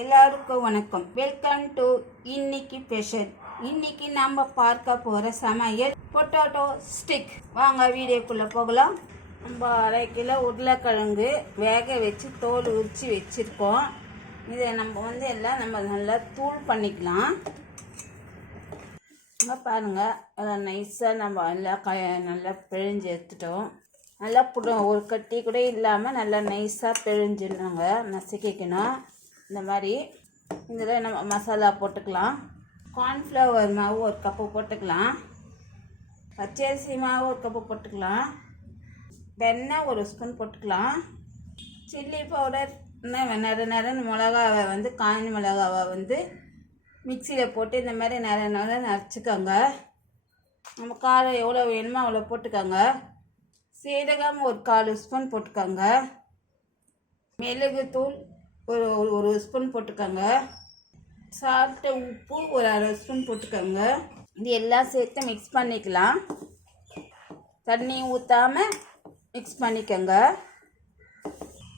எல்லாருக்கும் வணக்கம். Welcome to இன்னைக்கு ஸ்பெஷல். இன்னைக்கு நம்ம பார்க்க போகிற சமையல் பொட்டேட்டோ ஸ்டிக். வாங்க வீடியோக்குள்ளே போகலாம். நம்ம 1/2 கிலோ உருளைக்கிழங்கு வேக வச்சு தோல் உரித்து வச்சுருக்கோம். இதை நம்ம எல்லாம் நம்ம நல்லா தூள் பண்ணிக்கலாம். பாருங்கள், அதை நைஸாக நம்ம நல்லா பிழிஞ்சு எடுத்துட்டோம். நல்லா ஒரு கட்டி கூட இல்லாமல் நல்லா நைஸாக பிழிஞ்சிடணுங்க, நசுக்கிக்கணும். இந்த மாதிரி இதில் நம்ம மசாலா போட்டுக்கலாம். கார்ன்ஃப்ளவர் மாவு 1 கப்பு போட்டுக்கலாம். பச்சரிசி மாவு 1 கப்பு போட்டுக்கலாம். வெண்ணெய் 1 ஸ்பூன் போட்டுக்கலாம். சில்லி பவுடர் நிறைய மிளகாவை காய்ந்த மிளகாவை மிக்சியில் போட்டு இந்த மாதிரி நிறைய நரைச்சிக்கோங்க. நம்ம காரம் எவ்வளோ வேணுமோ அவ்வளோ போட்டுக்கோங்க. சீரகம் 1/4 ஸ்பூன் போட்டுக்கோங்க. மிளகுத்தூள் ஒரு ஸ்பூன் போட்டுக்கோங்க. சாப்பிட்ட உப்பு 1/2 ஸ்பூன் போட்டுக்கோங்க. இது எல்லாம் சேர்த்து மிக்ஸ் பண்ணிக்கலாம். தண்ணி ஊற்றாமல் மிக்ஸ் பண்ணிக்கோங்க.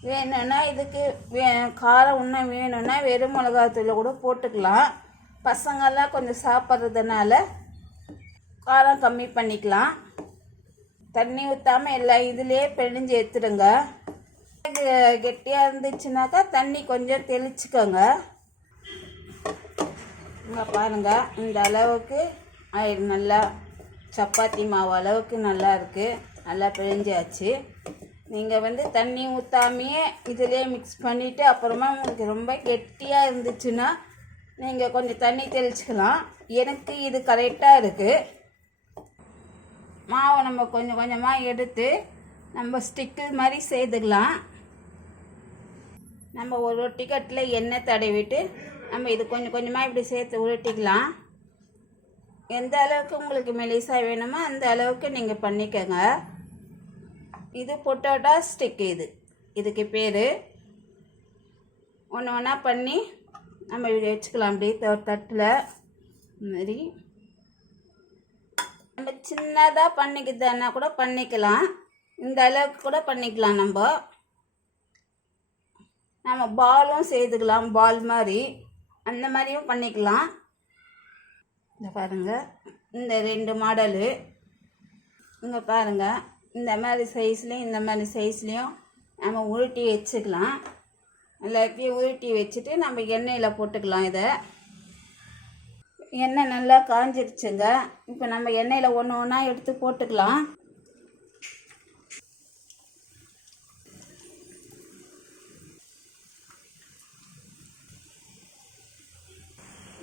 வேணும்னா இதுக்கு காரம் இன்னும் வேணும்னா வெறும் மிளகாத்தூளை கூட போட்டுக்கலாம். பசங்கள்லாம் கொஞ்சம் சாப்பிட்றதுனால காரம் கம்மி பண்ணிக்கலாம். தண்ணி ஊற்றாமல் எல்லாம் இதிலே பிழிஞ்சு எடுத்துடுங்க. கெட்டியாக இருந்துச்சுனாக்கா தண்ணி கொஞ்சம் தெளிச்சுக்கோங்க. இங்கே பாருங்கள், இந்த அளவுக்கு நல்லா சப்பாத்தி மாவு அளவுக்கு நல்லா இருக்குது. நல்லா பிழிஞ்சாச்சு. நீங்கள் தண்ணி ஊற்றாமையே இதிலே மிக்ஸ் பண்ணிவிட்டு அப்புறமா உங்களுக்கு ரொம்ப கெட்டியாக இருந்துச்சுன்னா நீங்கள் கொஞ்சம் தண்ணி தெளிச்சுக்கலாம். எனக்கு இது கரெக்டாக இருக்குது. மாவை நம்ம கொஞ்சம் கொஞ்சமாக எடுத்து நம்ம ஸ்டிக்கு மாதிரி செய்துக்கலாம். நம்ம ஒரு ரொட்டிக்கட்டில் எண்ணெய் தடவிட்டு நம்ம இது கொஞ்சம் கொஞ்சமாக இப்படி சேர்த்து உருட்டிக்கலாம். எந்த அளவுக்கு உங்களுக்கு மெலிசாக வேணுமோ அந்த அளவுக்கு நீங்கள் பண்ணிக்கோங்க. இது பொட்டேட்டோ ஸ்டிக். இதுக்கு பேர். ஒன்று ஒன்றா பண்ணி நம்ம இப்படி வச்சுக்கலாம். அப்படி தட்டில் மாதிரி நம்ம சின்னதாக பண்ணிக்கிட்டோன்னா கூட பண்ணிக்கலாம். இந்த அளவுக்கு கூட பண்ணிக்கலாம். நம்ம பாலும் செய்துக்கலாம். பால் மாதிரி அந்த மாதிரியும் பண்ணிக்கலாம். இந்த பாருங்கள், இந்த 2 மாடலு இங்கே பாருங்கள். இந்த மாதிரி சைஸ்லேயும் இந்த மாதிரி சைஸ்லேயும் நம்ம உருட்டி வச்சுக்கலாம். எல்லாத்தையும் உருட்டி வச்சுட்டு நம்ம எண்ணெயில் போட்டுக்கலாம். இதை எண்ணெய் நல்லா காஞ்சிருச்சுங்க. இப்போ நம்ம எண்ணெயில் ஒன்று ஒன்றா எடுத்து போட்டுக்கலாம்.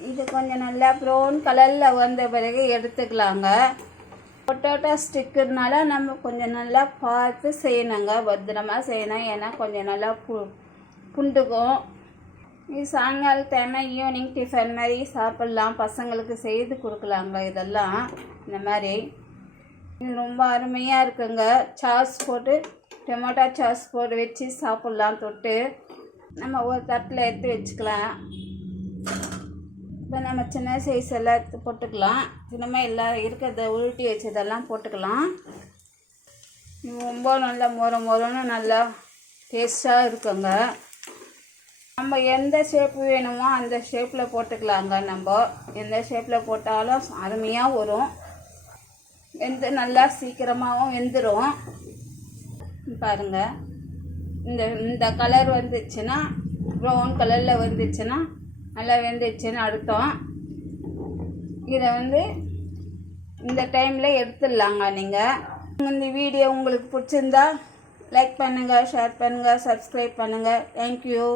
இது கொஞ்சம் நல்லா ப்ரௌன் கலரில் வந்த பிறகு எடுத்துக்கலாங்க. பொட்டேட்டோ ஸ்டிக்குனால நம்ம கொஞ்சம் நல்லா பார்த்து செய்யணுங்க. பத்திரமா செய்யணும். ஏன்னா கொஞ்சம் நல்லா புண்டுக்கும். இது சாயங்கால டைம் ஈவினிங் டிஃபன் மாதிரி சாப்பிட்லாம். பசங்களுக்கு செய்து கொடுக்கலாங்க. இதெல்லாம் இந்த மாதிரி இது ரொம்ப அருமையாக இருக்குங்க. சாஸ் போட்டு டொமேட்டோ சாஸ் போட்டு வச்சு சாப்பிட்லாம். தொட்டு நம்ம ஒரு தட்டில் எடுத்து வச்சுக்கலாம். இப்போ நம்ம சின்ன சைஸ் எல்லாம் எடுத்து போட்டுக்கலாம். சின்னமாக எல்லாம் இருக்கிறத உருட்டி வச்சதெல்லாம் போட்டுக்கலாம். ரொம்ப நல்லா மொரன்னு நல்லா டேஸ்ட்டாக இருக்குங்க. நம்ம எந்த ஷேப்பு வேணுமோ அந்த ஷேப்பில் போட்டுக்கலாங்க. நம்ம எந்த ஷேப்பில் போட்டாலும் அருமையாக வரும். நல்லா சீக்கிரமாகவும் வெந்துடும். பாருங்கள், இந்த கலர் வந்துச்சுன்னா, ப்ரௌன் கலரில் வந்துச்சுன்னா நல்லா வெந்துச்சுன்னு அர்த்தம். இதை இந்த டைமில் எடுத்துடலாங்க. நீங்கள் இந்த வீடியோ உங்களுக்கு பிடிச்சிருந்தா லைக் பண்ணுங்கள், ஷேர் பண்ணுங்கள், சப்ஸ்கிரைப் பண்ணுங்கள். தேங்க்யூ.